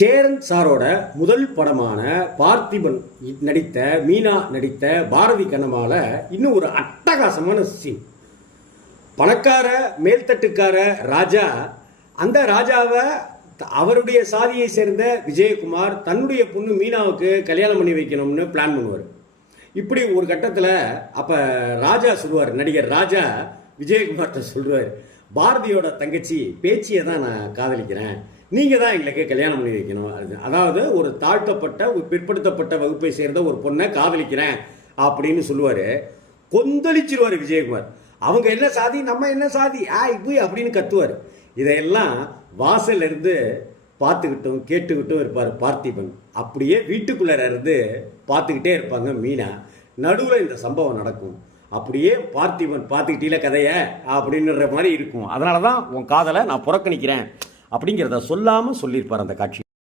சேரன் சாரோட முதல் படமான பார்த்திபன் நடித்த மீனா நடித்த பாரதி கண்ணம்மால இன்னும் ஒரு அட்டகாசமான சீன். பணக்கார மேல்தட்டுக்கார ராஜா அந்த ராஜாவை அவருடைய சாதியை சேர்ந்த விஜயகுமார் தன்னுடைய பொண்ணு மீனாவுக்கு கல்யாணம் பண்ணி வைக்கணும்னு பிளான் பண்ணுவார். இப்படி ஒரு கட்டத்தில் அப்போ ராஜா சொல்லுவார், நடிகர் ராஜா விஜயகுமார்கிட்ட சொல்லுவார், பாரதியோட தங்கச்சி பேச்சியை தான் நான் காதலிக்கிறேன், நீங்கள் தான் எங்களுக்கு கல்யாணம் பண்ணி வைக்கணும். அதாவது ஒரு தாழ்த்தப்பட்ட ஒரு பிற்படுத்தப்பட்ட வகுப்பை சேர்ந்த ஒரு பொண்ணை காதலிக்கிறேன் அப்படின்னு சொல்லுவார். கொந்தளிச்சிருவார் விஜயகுமார். அவங்க என்ன சாதி, நம்ம என்ன சாதி, இப்படி அப்படின்னு கத்துவார். இதையெல்லாம் வாசல்ல இருந்து பார்த்துக்கிட்டும் கேட்டுக்கிட்டும் இருப்பார் பார்த்திபன். அப்படியே வீட்டுக்குள்ளே இருந்து பார்த்துக்கிட்டே இருப்பாங்க மீனா. நடுவில் இந்த சம்பவம் நடக்கும். அப்படியே பார்த்திபன் பார்த்துக்கிட்டீல கதையை அப்படின்ற மாதிரி இருக்கும். அதனால தான் உன் காதலை நான் புறக்கணிக்கிறேன் அப்படிங்கிறத சொல்லாமல் சொல்லியிருப்பார் அந்த காட்சி.